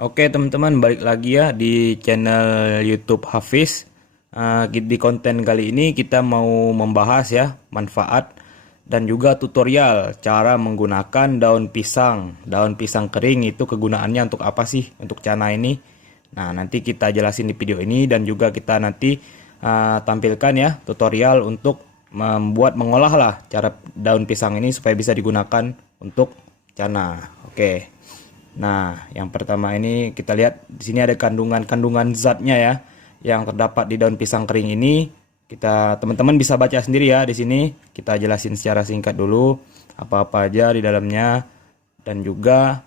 Oke teman-teman, balik lagi ya di channel YouTube Hafiz. Di konten kali ini kita mau membahas ya manfaat dan juga tutorial cara menggunakan daun pisang. Daun pisang kering itu kegunaannya untuk apa sih untuk cana ini? Nah, nanti kita jelasin di video ini dan juga kita nanti tampilkan ya tutorial untuk mengolah lah cara daun pisang ini supaya bisa digunakan untuk cana. Oke. Nah, yang pertama ini kita lihat di sini ada kandungan zatnya ya yang terdapat di daun pisang kering ini. Teman-teman bisa baca sendiri ya di sini. Kita jelasin secara singkat dulu apa-apa aja di dalamnya dan juga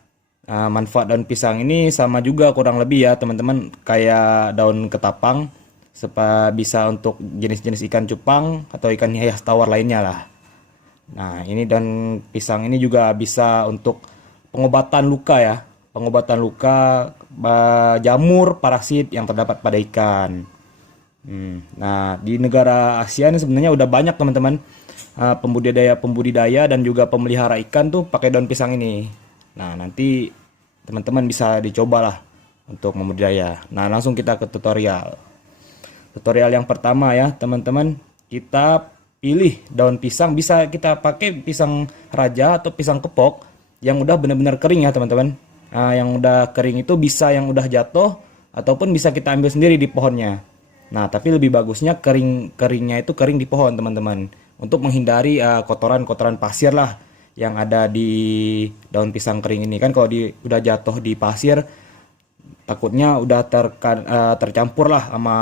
manfaat daun pisang ini sama juga kurang lebih ya teman-teman kayak daun ketapang supaya bisa untuk jenis-jenis ikan cupang atau ikan hias tawar lainnya lah. Nah, ini daun pisang ini juga bisa untuk pengobatan luka ya. Pengobatan luka, jamur, parasit yang terdapat pada ikan. Nah, di negara Asia ini sebenarnya udah banyak teman-teman pembudidaya dan juga pemelihara ikan tuh pakai daun pisang ini. Nah, nanti teman-teman bisa dicobalah untuk membudidaya. Nah, langsung kita ke tutorial. Tutorial yang pertama ya teman-teman, kita pilih daun pisang, bisa kita pakai pisang raja atau pisang kepok yang udah benar-benar kering ya teman-teman. Yang udah kering itu bisa yang udah jatuh ataupun bisa kita ambil sendiri di pohonnya. Nah, tapi lebih bagusnya keringnya itu kering di pohon teman-teman, untuk menghindari kotoran-kotoran pasir lah yang ada di daun pisang kering ini. Kan kalau udah jatuh di pasir takutnya udah tercampur lah sama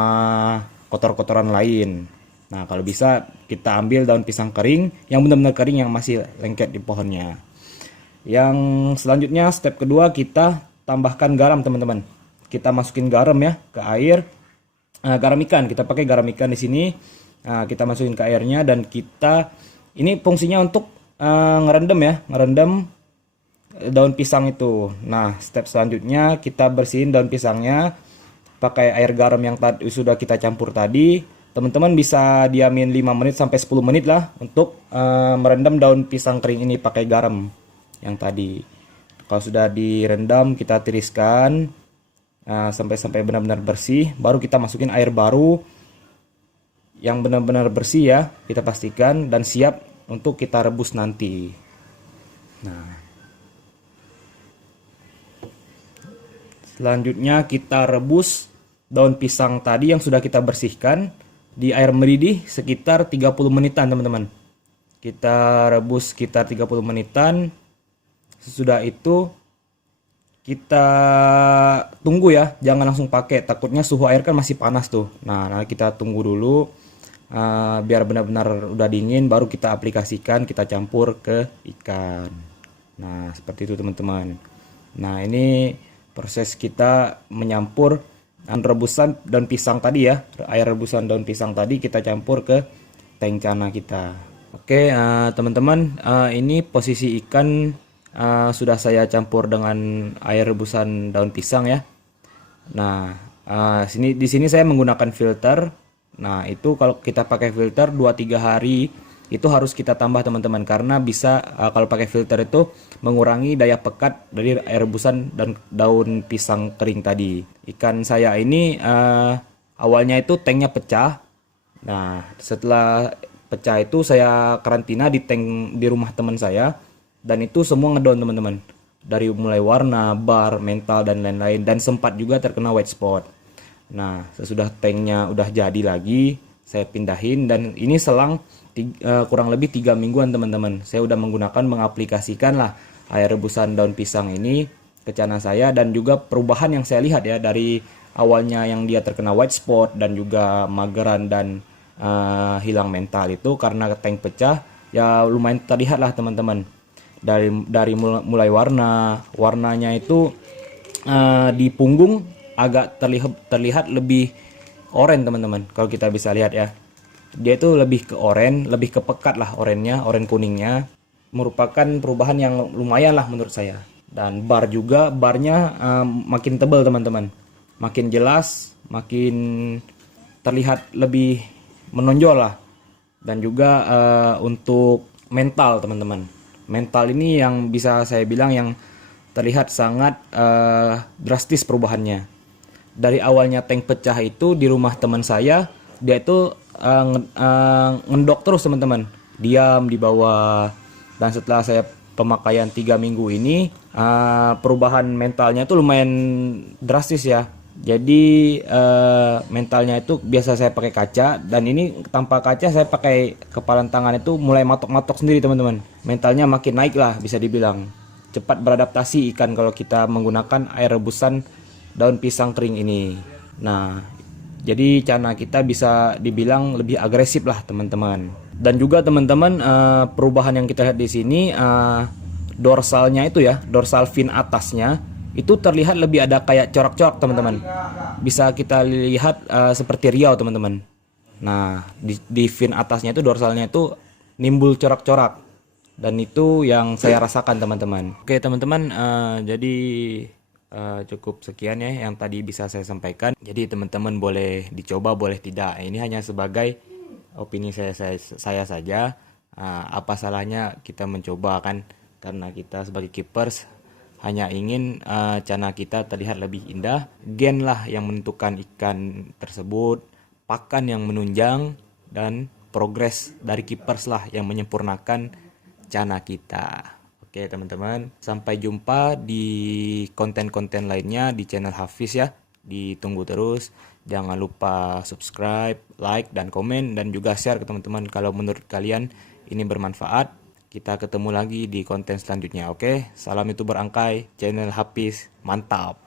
kotor-kotoran lain. Nah, kalau bisa kita ambil daun pisang kering yang benar-benar kering yang masih lengket di pohonnya. Yang selanjutnya step kedua kita tambahkan garam teman-teman. Kita masukin garam ya ke air. Garam ikan, kita pakai garam ikan di sini. Kita masukin ke airnya dan ini fungsinya untuk ngerendam ya, ngerendam daun pisang itu. Nah, step selanjutnya kita bersihin daun pisangnya pakai air garam yang tadi sudah kita campur tadi. Teman-teman bisa diamin 5 menit sampai 10 menit lah untuk merendam daun pisang kering ini pakai garam yang tadi. Kalau sudah direndam kita tiriskan sampai benar-benar bersih, baru kita masukin air baru yang benar-benar bersih ya, kita pastikan dan siap untuk kita rebus nanti. Nah, selanjutnya kita rebus daun pisang tadi yang sudah kita bersihkan di air mendidih sekitar 30 menitan teman-teman. Kita rebus sekitar 30 menitan. Sesudah itu kita tunggu ya, jangan langsung pakai, takutnya suhu air kan masih panas tuh. Nah, kita tunggu dulu biar benar-benar udah dingin, baru kita aplikasikan, kita campur ke ikan. Nah, seperti itu teman-teman. Nah, ini proses kita menyampur rebusan daun pisang tadi ya, air rebusan daun pisang tadi kita campur ke tank cana kita. Oke teman-teman, ini posisi ikan sudah saya campur dengan air rebusan daun pisang ya. Nah, di sini saya menggunakan filter. Nah, itu kalau kita pakai filter 2-3 hari itu harus kita tambah teman-teman, karena bisa kalau pakai filter itu mengurangi daya pekat dari air rebusan dan daun pisang kering tadi. Ikan saya ini awalnya itu tanknya pecah. Nah, setelah pecah itu saya karantina di tank di rumah teman saya. Dan itu semua ngedown teman-teman, dari mulai warna, bar, mental dan lain-lain, dan sempat juga terkena white spot. Nah, sesudah tanknya udah jadi lagi, saya pindahin dan ini selang kurang lebih 3 mingguan teman-teman. Saya udah mengaplikasikan lah air rebusan daun pisang ini ke cana saya, dan juga perubahan yang saya lihat ya dari awalnya yang dia terkena white spot dan juga mageran dan hilang mental itu karena tank pecah ya, lumayan terlihat lah teman-teman. Dari mulai warnanya itu di punggung agak terlihat lebih oranye teman-teman. Kalau kita bisa lihat ya, dia itu lebih ke oranye, lebih ke pekat lah oranye kuningnya, merupakan perubahan yang lumayan lah menurut saya. Dan barnya makin tebal teman-teman, makin jelas, makin terlihat lebih menonjol lah. Dan juga untuk mental teman-teman, mental ini yang bisa saya bilang yang terlihat sangat drastis perubahannya. Dari awalnya tank pecah itu di rumah teman saya, dia itu ngendok terus teman-teman, diam di bawah. Dan setelah saya pemakaian 3 minggu ini, perubahan mentalnya itu lumayan drastis ya. Jadi mentalnya itu biasa saya pakai kaca, dan ini tanpa kaca saya pakai kepalan tangan itu mulai matok-matok sendiri teman-teman. Mentalnya makin naik lah bisa dibilang. Cepat beradaptasi ikan kalau kita menggunakan air rebusan daun pisang kering ini. Nah, jadi cana kita bisa dibilang lebih agresif lah teman-teman. Dan juga teman-teman, perubahan yang kita lihat di sini, dorsalnya itu ya, dorsal fin atasnya itu terlihat lebih ada kayak corak-corak teman-teman. Bisa kita lihat seperti riau teman-teman. Nah, di fin atasnya itu, dorsalnya itu nimbul corak-corak, dan itu yang saya rasakan teman-teman. Oke teman-teman, jadi cukup sekian ya yang tadi bisa saya sampaikan. Jadi teman-teman boleh dicoba, boleh tidak. Ini hanya sebagai opini saya saja. Apa salahnya kita mencoba kan? Karena kita sebagai keepers hanya ingin cana kita terlihat lebih indah. Gen lah yang menentukan ikan tersebut, pakan yang menunjang, dan progres dari keepers lah yang menyempurnakan cana kita. Oke teman-teman, sampai jumpa di konten-konten lainnya di channel Hafiz ya. Ditunggu terus. Jangan lupa subscribe, like, dan komen, dan juga share ke teman-teman kalau menurut kalian ini bermanfaat. Kita ketemu lagi di konten selanjutnya. Oke, salam YouTuber Angkai, channel Hafiz, mantap.